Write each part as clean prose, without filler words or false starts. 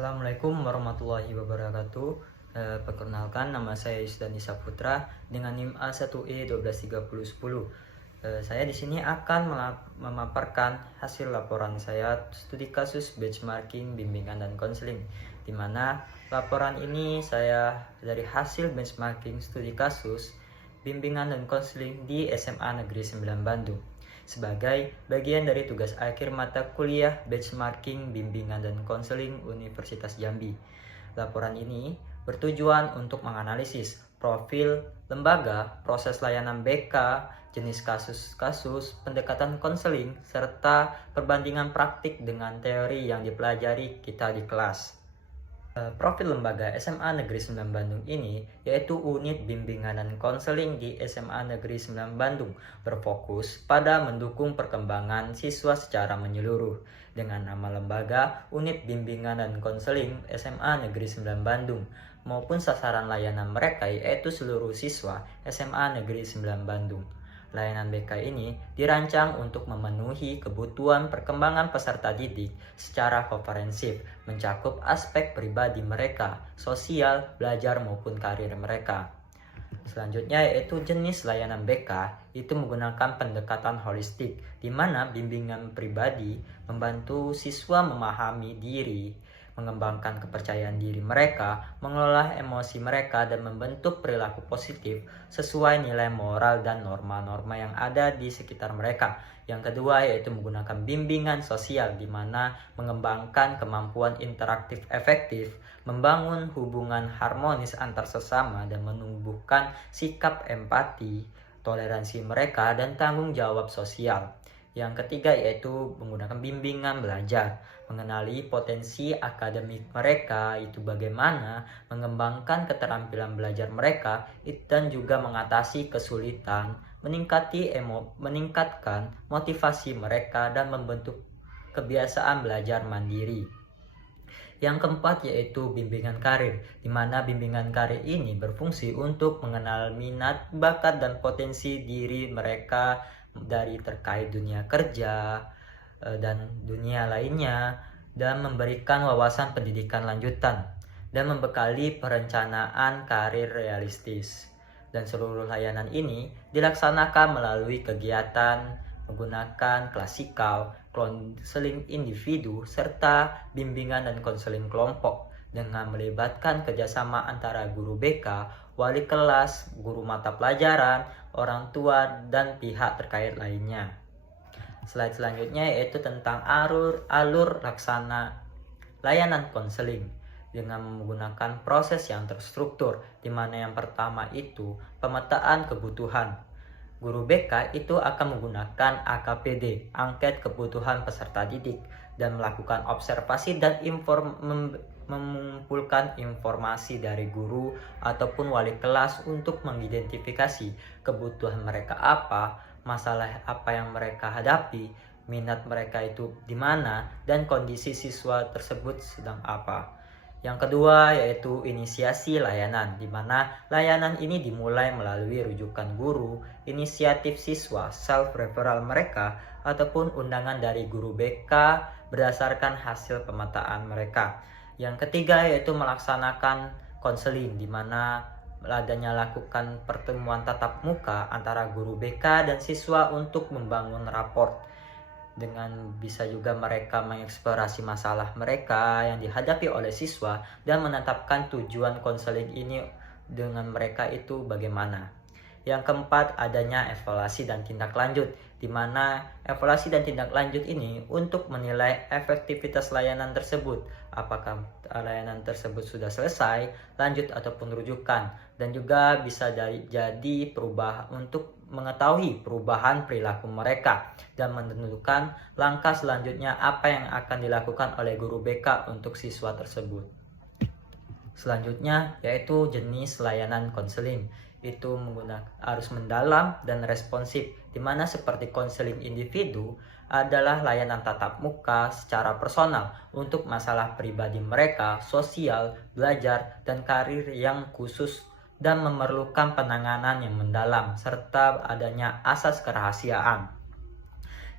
Assalamualaikum warahmatullahi wabarakatuh. Perkenalkan, nama saya Yusdani Saputra dengan NIM A1E123010. Saya di sini akan memaparkan hasil laporan saya studi kasus benchmarking, bimbingan dan konseling, di mana laporan ini saya dari hasil benchmarking studi kasus bimbingan dan konseling di SMA Negeri 9 Bandung sebagai bagian dari tugas akhir mata kuliah benchmarking, bimbingan dan konseling Universitas Jambi. Laporan ini bertujuan untuk menganalisis profil lembaga, proses layanan BK, jenis kasus-kasus, pendekatan konseling, serta perbandingan praktik dengan teori yang dipelajari kita di kelas. Profil lembaga SMA Negeri 9 Bandung ini yaitu unit bimbingan dan konseling di SMA Negeri 9 Bandung berfokus pada mendukung perkembangan siswa secara menyeluruh dengan nama lembaga unit bimbingan dan konseling SMA Negeri 9 Bandung maupun sasaran layanan mereka yaitu seluruh siswa SMA Negeri 9 Bandung. Layanan BK ini dirancang untuk memenuhi kebutuhan perkembangan peserta didik secara komprehensif, mencakup aspek pribadi mereka, sosial, belajar maupun karir mereka. Selanjutnya yaitu jenis layanan BK itu menggunakan pendekatan holistik, di mana bimbingan pribadi membantu siswa memahami diri, mengembangkan kepercayaan diri mereka, mengelola emosi mereka, dan membentuk perilaku positif sesuai nilai moral dan norma-norma yang ada di sekitar mereka. Yang kedua yaitu menggunakan bimbingan sosial, di mana mengembangkan kemampuan interaktif efektif, membangun hubungan harmonis antar sesama, dan menumbuhkan sikap empati, toleransi mereka, dan tanggung jawab sosial. Yang ketiga yaitu menggunakan bimbingan belajar, mengenali potensi akademik mereka, itu bagaimana mengembangkan keterampilan belajar mereka, dan juga mengatasi kesulitan, meningkatkan motivasi mereka, dan membentuk kebiasaan belajar mandiri. Yang keempat yaitu bimbingan karir, di mana bimbingan karir ini berfungsi untuk mengenal minat, bakat, dan potensi diri mereka dari terkait dunia kerja dan dunia lainnya, dan memberikan wawasan pendidikan lanjutan dan membekali perencanaan karir realistis. Dan seluruh layanan ini dilaksanakan melalui kegiatan menggunakan klasikal, konseling individu, serta bimbingan dan konseling kelompok dengan melibatkan kerjasama antara guru BK, wali kelas, guru mata pelajaran, orang tua, dan pihak terkait lainnya. Slide selanjutnya yaitu tentang alur laksana layanan konseling dengan menggunakan proses yang terstruktur, di mana yang pertama itu pemetaan kebutuhan. Guru BK itu akan menggunakan AKPD, angket kebutuhan peserta didik, dan melakukan observasi dan mengumpulkan informasi dari guru ataupun wali kelas untuk mengidentifikasi kebutuhan mereka apa, masalah apa yang mereka hadapi, minat mereka itu di mana, dan kondisi siswa tersebut sedang apa. Yang kedua yaitu inisiasi layanan, di mana layanan ini dimulai melalui rujukan guru, inisiatif siswa, self-referral mereka, ataupun undangan dari guru BK berdasarkan hasil pemetaan mereka. Yang ketiga yaitu melaksanakan konseling, di mana adanya lakukan pertemuan tatap muka antara guru BK dan siswa untuk membangun raport, dengan bisa juga mereka mengeksplorasi masalah mereka yang dihadapi oleh siswa dan menetapkan tujuan konseling ini dengan mereka itu bagaimana. Yang keempat adanya evaluasi dan tindak lanjut, di mana evaluasi dan tindak lanjut ini untuk menilai efektivitas layanan tersebut, apakah layanan tersebut sudah selesai, lanjut ataupun rujukan, dan juga bisa jadi perubahan untuk mengetahui perubahan perilaku mereka dan menentukan langkah selanjutnya apa yang akan dilakukan oleh guru BK untuk siswa tersebut. Selanjutnya yaitu jenis layanan konseling, itu harus mendalam dan responsif, di mana seperti konseling individu adalah layanan tatap muka secara personal untuk masalah pribadi mereka, sosial, belajar, dan karir yang khusus dan memerlukan penanganan yang mendalam serta adanya asas kerahasiaan.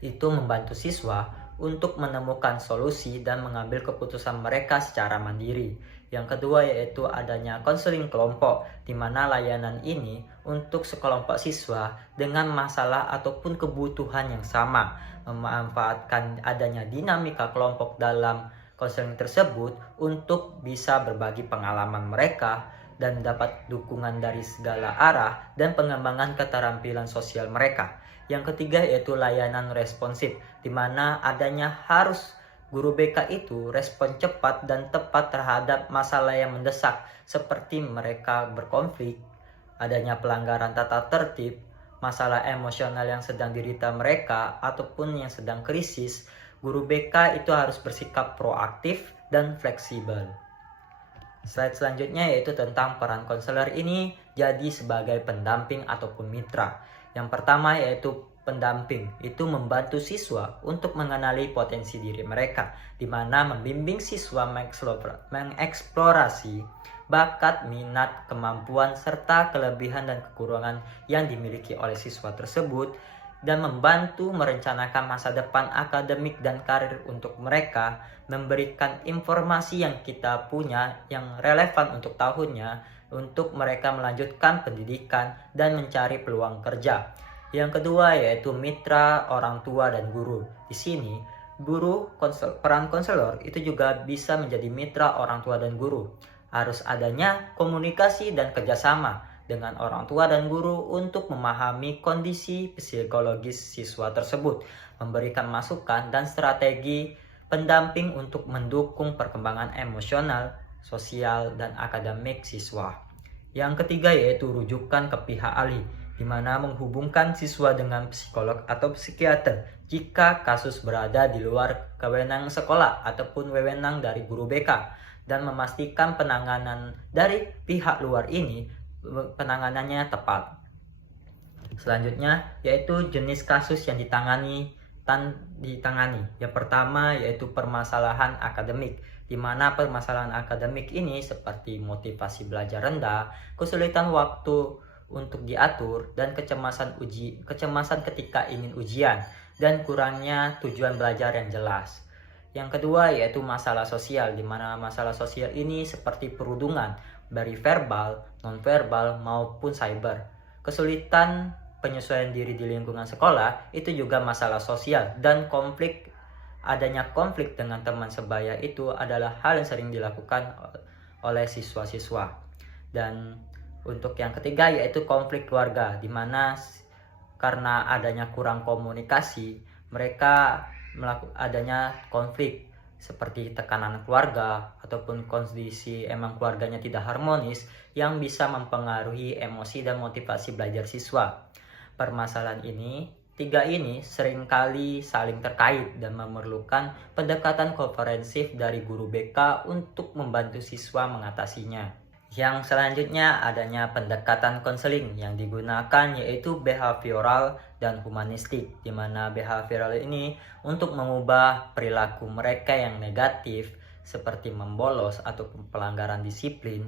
Itu membantu siswa untuk menemukan solusi dan mengambil keputusan mereka secara mandiri. Yang kedua yaitu adanya konseling kelompok, di mana layanan ini untuk sekelompok siswa dengan masalah ataupun kebutuhan yang sama, memanfaatkan adanya dinamika kelompok dalam konseling tersebut untuk bisa berbagi pengalaman mereka dan dapat dukungan dari segala arah dan pengembangan keterampilan sosial mereka. Yang ketiga yaitu layanan responsif, di mana adanya harus guru BK itu respon cepat dan tepat terhadap masalah yang mendesak, seperti mereka berkonflik, adanya pelanggaran tata tertib, masalah emosional yang sedang diderita mereka, ataupun yang sedang krisis. Guru BK itu harus bersikap proaktif dan fleksibel. Slide selanjutnya yaitu tentang peran konselor ini jadi sebagai pendamping ataupun mitra. Yang pertama yaitu pendamping, itu membantu siswa untuk mengenali potensi diri mereka, di mana membimbing siswa mengeksplorasi bakat, minat, kemampuan, serta kelebihan dan kekurangan yang dimiliki oleh siswa tersebut, dan membantu merencanakan masa depan akademik dan karir untuk mereka, memberikan informasi yang kita punya yang relevan untuk tahunnya, untuk mereka melanjutkan pendidikan dan mencari peluang kerja. Yang kedua yaitu mitra orang tua dan guru. Di sini, peran konselor itu juga bisa menjadi mitra orang tua dan guru. Harus adanya komunikasi dan kerjasama dengan orang tua dan guru untuk memahami kondisi psikologis siswa tersebut, memberikan masukan dan strategi pendamping untuk mendukung perkembangan emosional, sosial, dan akademik siswa. Yang ketiga yaitu rujukan ke pihak ahli, di mana menghubungkan siswa dengan psikolog atau psikiater jika kasus berada di luar kewenangan sekolah ataupun wewenang dari guru BK, dan memastikan penanganan dari pihak luar ini penanganannya tepat. Selanjutnya yaitu jenis kasus yang ditangani. Yang pertama yaitu permasalahan akademik, di mana permasalahan akademik ini seperti motivasi belajar rendah, kesulitan waktu untuk diatur, dan kecemasan ketika ingin ujian, dan kurangnya tujuan belajar yang jelas. Yang kedua yaitu masalah sosial, di mana masalah sosial ini seperti perundungan dari verbal, nonverbal maupun cyber. Kesulitan penyesuaian diri di lingkungan sekolah itu juga masalah sosial, dan adanya konflik dengan teman sebaya itu adalah hal yang sering dilakukan oleh siswa-siswa. Dan untuk yang ketiga yaitu konflik keluarga, di mana karena adanya kurang komunikasi, mereka adanya konflik seperti tekanan keluarga ataupun kondisi emang keluarganya tidak harmonis yang bisa mempengaruhi emosi dan motivasi belajar siswa. Permasalahan tiga ini seringkali saling terkait dan memerlukan pendekatan komprehensif dari guru BK untuk membantu siswa mengatasinya. Yang selanjutnya adanya pendekatan konseling yang digunakan yaitu behavioral dan humanistik, di mana behavioral ini untuk mengubah perilaku mereka yang negatif seperti membolos ataupun pelanggaran disiplin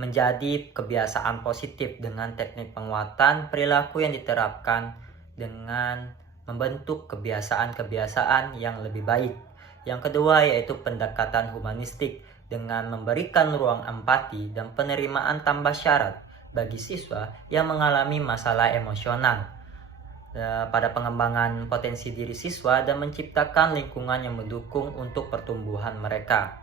menjadi kebiasaan positif dengan teknik penguatan perilaku yang diterapkan dengan membentuk kebiasaan-kebiasaan yang lebih baik. Yang kedua yaitu pendekatan humanistik dengan memberikan ruang empati dan penerimaan tanpa syarat bagi siswa yang mengalami masalah emosional pada pengembangan potensi diri siswa dan menciptakan lingkungan yang mendukung untuk pertumbuhan mereka.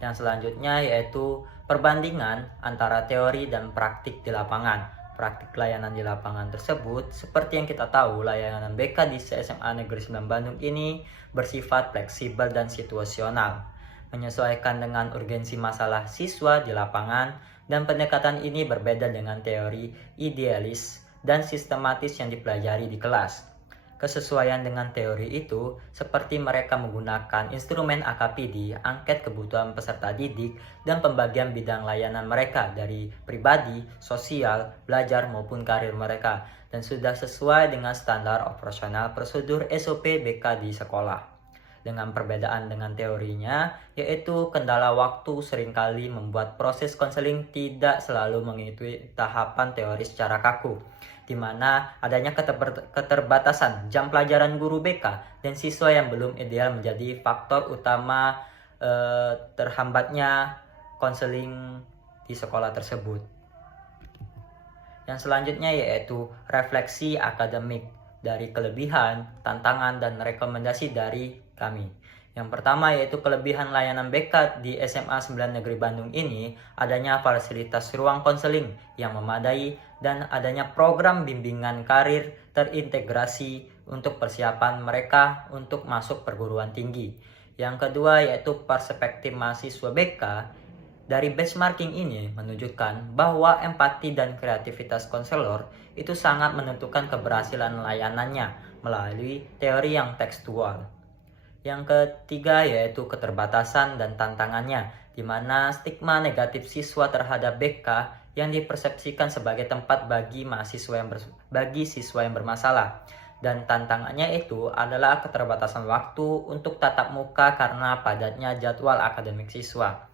Yang selanjutnya yaitu perbandingan antara teori dan praktik di lapangan. Praktik layanan di lapangan tersebut, seperti yang kita tahu, layanan BK di SMA Negeri 9 Bandung ini bersifat fleksibel dan situasional, menyesuaikan dengan urgensi masalah siswa di lapangan, dan pendekatan ini berbeda dengan teori idealis dan sistematis yang dipelajari di kelas. Kesesuaian dengan teori itu seperti mereka menggunakan instrumen AKPD, angket kebutuhan peserta didik, dan pembagian bidang layanan mereka dari pribadi, sosial, belajar maupun karir mereka, dan sudah sesuai dengan standar operasional prosedur SOP BK di sekolah. Dengan perbedaan dengan teorinya, yaitu kendala waktu seringkali membuat proses konseling tidak selalu mengikuti tahapan teori secara kaku. di mana adanya keterbatasan jam pelajaran guru BK dan siswa yang belum ideal menjadi faktor utama terhambatnya konseling di sekolah tersebut. Yang selanjutnya yaitu refleksi akademik dari kelebihan, tantangan, dan rekomendasi dari kami. Yang pertama yaitu kelebihan layanan BK di SMA 9 Negeri Bandung ini adanya fasilitas ruang konseling yang memadai dan adanya program bimbingan karir terintegrasi untuk persiapan mereka untuk masuk perguruan tinggi. Yang kedua yaitu perspektif mahasiswa BK. Dari benchmarking ini menunjukkan bahwa empati dan kreativitas konselor itu sangat menentukan keberhasilan layanannya melalui teori yang tekstual. Yang ketiga yaitu keterbatasan dan tantangannya, di mana stigma negatif siswa terhadap BK yang dipersepsikan sebagai tempat bagi siswa yang bermasalah. Dan tantangannya itu adalah keterbatasan waktu untuk tatap muka karena padatnya jadwal akademik siswa.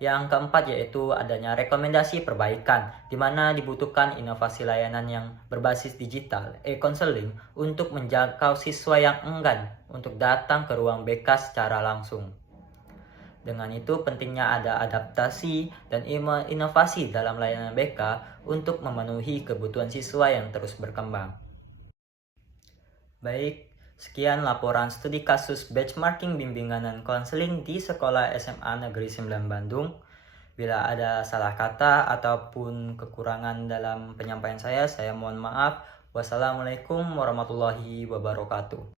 Yang keempat yaitu adanya rekomendasi perbaikan, di mana dibutuhkan inovasi layanan yang berbasis digital, e-counseling, untuk menjangkau siswa yang enggan untuk datang ke ruang BK secara langsung. Dengan itu pentingnya ada adaptasi dan inovasi dalam layanan BK untuk memenuhi kebutuhan siswa yang terus berkembang. Baik, sekian laporan studi kasus benchmarking bimbingan dan konseling di Sekolah SMA Negeri 9 Bandung. Bila ada salah kata ataupun kekurangan dalam penyampaian saya mohon maaf. Wassalamualaikum warahmatullahi wabarakatuh.